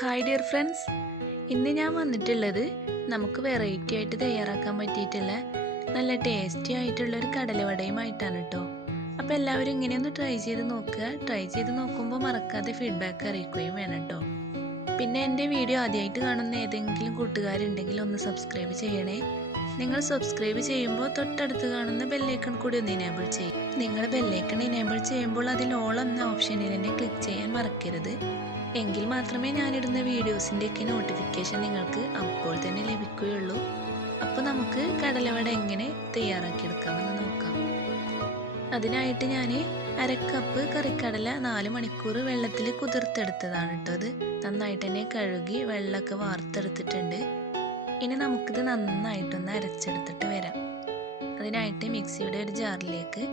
Hi dear friends, ഇന്ന് ഞാൻ വന്നിട്ടുള്ളത് നമുക്ക് വെറൈറ്റി ആയിട്ട് തയ്യാറാക്കാൻ പറ്റിയിട്ടുള്ള നല്ല ടേസ്റ്റി ആയിട്ടുള്ള ഒരു കടലവടയുമായിട്ടാണ് കേട്ടോ. അപ്പോൾ എല്ലാവരും ഇങ്ങനെയൊന്ന് ട്രൈ ചെയ്ത് നോക്കുക. ട്രൈ ചെയ്ത് നോക്കുമ്പോൾ മറക്കാതെ ഫീഡ്ബാക്ക് അറിയിക്കുകയും വേണം കേട്ടോ. പിന്നെ എൻ്റെ വീഡിയോ ആദ്യമായിട്ട് കാണുന്ന ഏതെങ്കിലും കൂട്ടുകാരുണ്ടെങ്കിൽ ഒന്ന് സബ്സ്ക്രൈബ് ചെയ്യണേ. നിങ്ങൾ സബ്സ്ക്രൈബ് ചെയ്യുമ്പോൾ തൊട്ടടുത്ത് കാണുന്ന ബെല്ലൈക്കൺ കൂടി ഒന്ന് ഇനേബിൾ ചെയ്യും. നിങ്ങൾ ബെല്ലൈക്കൺ ഇനേബിൾ ചെയ്യുമ്പോൾ അതിൽ ഓൾ എന്ന ഓപ്ഷനിൽ തന്നെ ക്ലിക്ക് ചെയ്യാൻ മറക്കരുത്. എങ്കിൽ മാത്രമേ ഞാനിടുന്ന വീഡിയോസിൻ്റെയൊക്കെ നോട്ടിഫിക്കേഷൻ നിങ്ങൾക്ക് അപ്പോൾ തന്നെ ലഭിക്കുകയുള്ളൂ. അപ്പോൾ നമുക്ക് കടലവട എങ്ങനെ തയ്യാറാക്കിയെടുക്കാമെന്ന് നോക്കാം. അതിനായിട്ട് ഞാൻ 1/2 കപ്പ് കറിക്കടല 4 മണിക്കൂർ വെള്ളത്തിൽ കുതിർത്തെടുത്തതാണ് കേട്ടോ. അത് നന്നായിട്ട് തന്നെ കഴുകി വെള്ളമൊക്കെ വാർത്തെടുത്തിട്ടുണ്ട്. ഇനി നമുക്കിത് നന്നായിട്ടൊന്ന് അരച്ചെടുത്തിട്ട് വരാം. അതിനായിട്ട് മിക്സിയുടെ ഒരു ജാറിലേക്ക്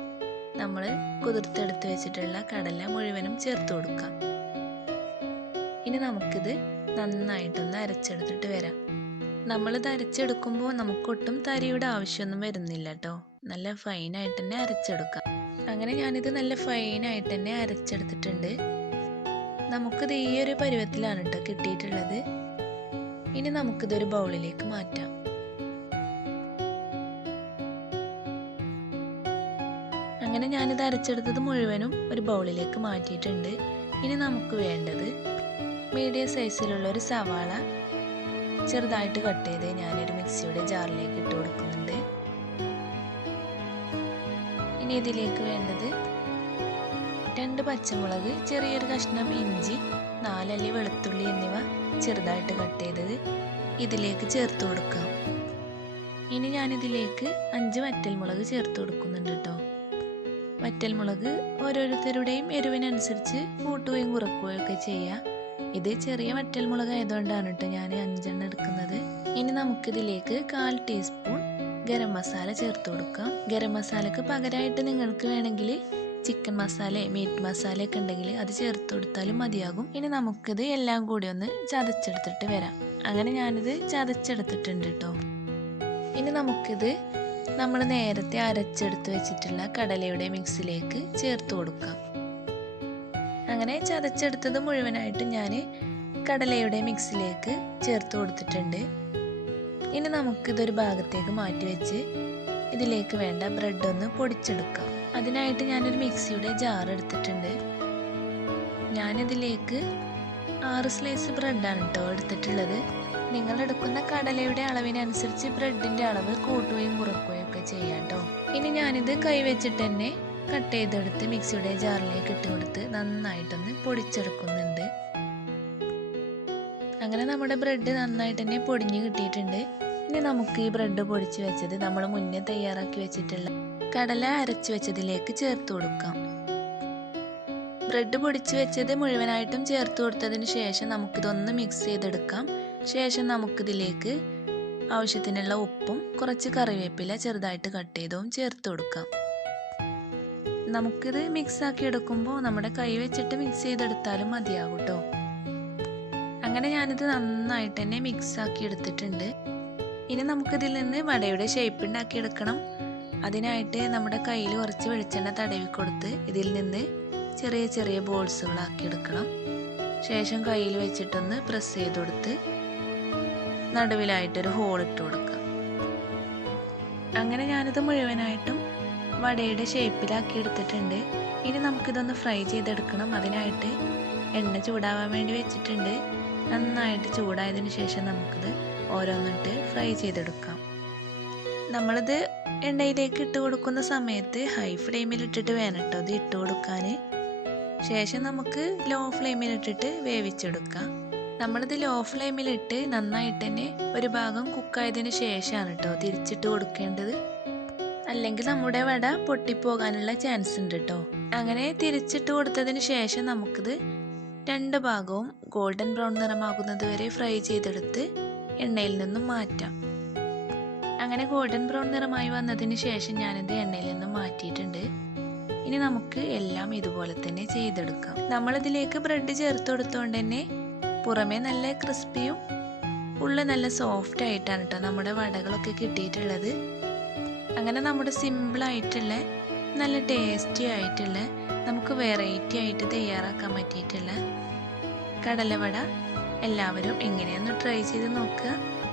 നമ്മൾ കുതിർത്തെടുത്ത് വെച്ചിട്ടുള്ള കടല മുഴുവനും ചേർത്ത് കൊടുക്കാം. ഇനി നമുക്കിത് നന്നായിട്ടൊന്ന് അരച്ചെടുത്തിട്ട് വരാം. നമ്മളിത് അരച്ചെടുക്കുമ്പോൾ നമുക്കൊട്ടും തരിയുടെ ആവശ്യമൊന്നും വരുന്നില്ല കേട്ടോ. നല്ല ഫൈനായിട്ട് തന്നെ അരച്ചെടുക്കാം. അങ്ങനെ ഞാനിത് നല്ല ഫൈനായിട്ട് തന്നെ അരച്ചെടുത്തിട്ടുണ്ട്. നമുക്കിത് ഈ ഒരു പരുവത്തിലാണ് കേട്ടോ കിട്ടിയിട്ടുള്ളത്. ഇനി നമുക്കിതൊരു ബൗളിലേക്ക് മാറ്റാം. അങ്ങനെ ഞാനിത് അരച്ചെടുത്തത് മുഴുവനും ഒരു ബൗളിലേക്ക് മാറ്റിയിട്ടുണ്ട്. ഇനി നമുക്ക് വേണ്ടത് മീഡിയം സൈസിലുള്ള ഒരു സവാള ചെറുതായിട്ട് കട്ട് ചെയ്ത് ഞാനൊരു മിക്സിയുടെ ജാറിലേക്ക് ഇട്ട് കൊടുക്കുന്നുണ്ട്. ഇനി ഇതിലേക്ക് വേണ്ടത് 2 പച്ചമുളക്, ചെറിയൊരു കഷ്ണം ഇഞ്ചി, 4 അല്ലി വെളുത്തുള്ളി എന്നിവ ചെറുതായിട്ട് കട്ട് ചെയ്തത് ഇതിലേക്ക് ചേർത്ത് കൊടുക്കാം. ഇനി ഞാനിതിലേക്ക് 5 വറ്റൽമുളക് ചേർത്ത് കൊടുക്കുന്നുണ്ട് കേട്ടോ. വറ്റൽമുളക് ഓരോരുത്തരുടെയും എരിവിനനുസരിച്ച് കൂട്ടുകയും കുറക്കുകയും ഒക്കെ ചെയ്യാം. ഇത് ചെറിയ വറ്റൽമുളക് ആയതുകൊണ്ടാണ് കേട്ടോ ഞാൻ 5 എണ്ണം എടുക്കുന്നത്. ഇനി നമുക്കിതിലേക്ക് 1/4 ടീസ്പൂൺ ഗരം മസാല ചേർത്ത് കൊടുക്കാം. ഗരം മസാലക്ക് പകരമായിട്ട് നിങ്ങൾക്ക് വേണമെങ്കിൽ ചിക്കൻ മസാല, മീറ്റ് മസാല ഒക്കെ ഉണ്ടെങ്കിൽ അത് ചേർത്ത് കൊടുത്താലും മതിയാകും. ഇനി നമുക്കിത് എല്ലാം കൂടി ഒന്ന് ചതച്ചെടുത്തിട്ട് വരാം. അങ്ങനെ ഞാനിത് ചതച്ചെടുത്തിട്ടുണ്ട് കേട്ടോ. ഇനി നമുക്കിത് നമ്മൾ നേരത്തെ അരച്ചെടുത്ത് വെച്ചിട്ടുള്ള കടലയുടെ മിക്സിലേക്ക് ചേർത്ത് കൊടുക്കാം. അങ്ങനെ ചതച്ചെടുത്തത് മുഴുവനായിട്ട് ഞാൻ കടലയുടെ മിക്സിലേക്ക് ചേർത്ത് കൊടുത്തിട്ടുണ്ട്. ഇനി നമുക്കിതൊരു ഭാഗത്തേക്ക് മാറ്റി വെച്ച് ഇതിലേക്ക് വേണ്ട ബ്രെഡ് ഒന്ന് പൊടിച്ചെടുക്കാം. അതിനായിട്ട് ഞാനൊരു മിക്സിയുടെ ജാർ എടുത്തിട്ടുണ്ട്. ഞാനിതിലേക്ക് 6 സ്ലൈസ് ബ്രെഡാണ് കേട്ടോ എടുത്തിട്ടുള്ളത്. നിങ്ങളെടുക്കുന്ന കടലയുടെ അളവിനനുസരിച്ച് ബ്രെഡിൻ്റെ അളവ് കൂട്ടുകയും കുറക്കുകയും ഒക്കെ ചെയ്യാം കേട്ടോ. ഇനി ഞാനിത് കൈവച്ചിട്ട് തന്നെ കട്ട് ചെയ്തെടുത്ത് മിക്സിയുടെ ജാറിലേക്ക് ഇട്ട് കൊടുത്ത് നന്നായിട്ടൊന്ന് പൊടിച്ചെടുക്കുന്നുണ്ട്. അങ്ങനെ നമ്മുടെ ബ്രെഡ് നന്നായിട്ട് തന്നെ പൊടിഞ്ഞ് കിട്ടിയിട്ടുണ്ട്. ഇനി നമുക്ക് ഈ ബ്രെഡ് പൊടിച്ച് വെച്ചത് നമ്മൾ മുന്നേ തയ്യാറാക്കി വെച്ചിട്ടുള്ള കടല അരച്ച് വെച്ചതിലേക്ക് ചേർത്ത് കൊടുക്കാം. ബ്രെഡ് പൊടിച്ച് വെച്ചത് മുഴുവനായിട്ടും ചേർത്ത് കൊടുത്തതിന് ശേഷം നമുക്കിതൊന്ന് മിക്സ് ചെയ്തെടുക്കാം. ശേഷം നമുക്കിതിലേക്ക് ആവശ്യത്തിനുള്ള ഉപ്പും കുറച്ച് കറിവേപ്പില ചെറുതായിട്ട് കട്ട് ചെയ്തതും ചേർത്ത് കൊടുക്കാം. നമുക്കിത് മിക്സാക്കി എടുക്കുമ്പോൾ നമ്മുടെ കൈ വെച്ചിട്ട് മിക്സ് ചെയ്തെടുത്താലും മതിയാകും കേട്ടോ. അങ്ങനെ ഞാനിത് നന്നായിട്ട് തന്നെ മിക്സാക്കി എടുത്തിട്ടുണ്ട്. ഇനി നമുക്കിതിൽ നിന്ന് വടയുടെ ഷേപ്പ് ഉണ്ടാക്കിയെടുക്കണം. അതിനായിട്ട് നമ്മുടെ കയ്യിൽ കുറച്ച് വെളിച്ചെണ്ണ തടവി കൊടുത്ത് ഇതിൽ നിന്ന് ചെറിയ ചെറിയ ബോൾസുകളാക്കി എടുക്കണം. ശേഷം കയ്യിൽ വെച്ചിട്ടൊന്ന് പ്രസ് ചെയ്ത് കൊടുത്ത് നടുവിലായിട്ടൊരു ഹോൾ ഇട്ട് കൊടുക്കാം. അങ്ങനെ ഞാനിത് മുഴുവനായിട്ടും വടയുടെ ഷേപ്പിലാക്കി എടുത്തിട്ടുണ്ട്. ഇനി നമുക്കിതൊന്ന് ഫ്രൈ ചെയ്തെടുക്കണം. അതിനായിട്ട് എണ്ണ ചൂടാവാൻ വേണ്ടി വെച്ചിട്ടുണ്ട്. നന്നായിട്ട് ചൂടായതിനു ശേഷം നമുക്കിത് ഓരോന്നിട്ട് ഫ്രൈ ചെയ്തെടുക്കാം. നമ്മളിത് എണ്ണയിലേക്ക് ഇട്ട് കൊടുക്കുന്ന സമയത്ത് ഹൈ ഫ്ലെയിമിൽ ഇട്ടിട്ട് വേണം കേട്ടോ ഇത് ഇട്ട് കൊടുക്കാൻ. ശേഷം നമുക്ക് ലോ ഫ്ലെയിമിലിട്ടിട്ട് വേവിച്ചെടുക്കാം. നമ്മളിത് ലോ ഫ്ലെയിമിലിട്ട് നന്നായിട്ട് തന്നെ ഒരു ഭാഗം കുക്കായതിനു ശേഷമാണ് കേട്ടോ തിരിച്ചിട്ട് കൊടുക്കേണ്ടത്. അല്ലെങ്കിൽ നമ്മുടെ വട പൊട്ടിപ്പോകാനുള്ള ചാൻസ് ഉണ്ട് കേട്ടോ. അങ്ങനെ തിരിച്ചിട്ട് കൊടുത്തതിന് ശേഷം നമുക്കിത് 2 ഭാഗവും ഗോൾഡൻ ബ്രൗൺ നിറമാകുന്നത് വരെ ഫ്രൈ ചെയ്തെടുത്ത് എണ്ണയിൽ നിന്നും മാറ്റാം. അങ്ങനെ ഗോൾഡൻ ബ്രൗൺ നിറമായി വന്നതിന് ശേഷം ഞാനിത് എണ്ണയിൽ നിന്നും മാറ്റിയിട്ടുണ്ട്. ഇനി നമുക്ക് എല്ലാം ഇതുപോലെ തന്നെ ചെയ്തെടുക്കാം. നമ്മളിതിലേക്ക് ബ്രെഡ് ചേർത്ത് കൊടുത്തുകൊണ്ട് തന്നെ പുറമേ നല്ല ക്രിസ്പിയും ഉള്ളിൽ നല്ല സോഫ്റ്റ് ആയിട്ടാണ് കേട്ടോ നമ്മുടെ വടകളൊക്കെ കിട്ടിയിട്ടുള്ളത്. അങ്ങനെ നമ്മുടെ സിമ്പിളായിട്ടുള്ള നല്ല ടേസ്റ്റി ആയിട്ടുള്ള നമുക്ക് വെറൈറ്റി ആയിട്ട് തയ്യാറാക്കാൻ പറ്റിയിട്ടുള്ള കടലവട എല്ലാവരും ഇങ്ങനെയൊന്ന് ട്രൈ ചെയ്ത് നോക്കുക.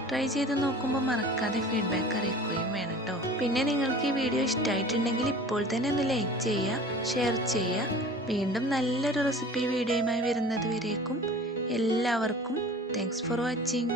ട്രൈ ചെയ്ത് നോക്കുമ്പോൾ മറക്കാതെ ഫീഡ്ബാക്ക് അറിയിക്കുകയും വേണം കേട്ടോ. പിന്നെ നിങ്ങൾക്ക് ഈ വീഡിയോ ഇഷ്ടമായിട്ടുണ്ടെങ്കിൽ ഇപ്പോൾ തന്നെ ഒന്ന് ലൈക്ക് ചെയ്യുക, ഷെയർ ചെയ്യുക. വീണ്ടും നല്ലൊരു റെസിപ്പി വീഡിയോയുമായി വരുന്നത് വരേക്കും എല്ലാവർക്കും താങ്ക്സ് ഫോർ വാച്ചിങ്.